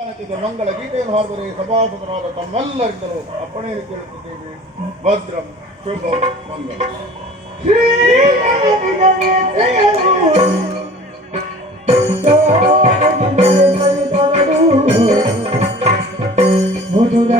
ಮಂಗಳ ಗೀತೆಯನ್ನು ಹಾಡುವರೆ ಸಭಾಸದರಾದ ತಮ್ಮೆಲ್ಲರಿಂದಲೂ ಅಪ್ಪಣೆ ಕೇಳುತ್ತಿದ್ದೇವೆ. ಭದ್ರಂ ಶುಭ ಮಂಗಳ. ಮಧುರ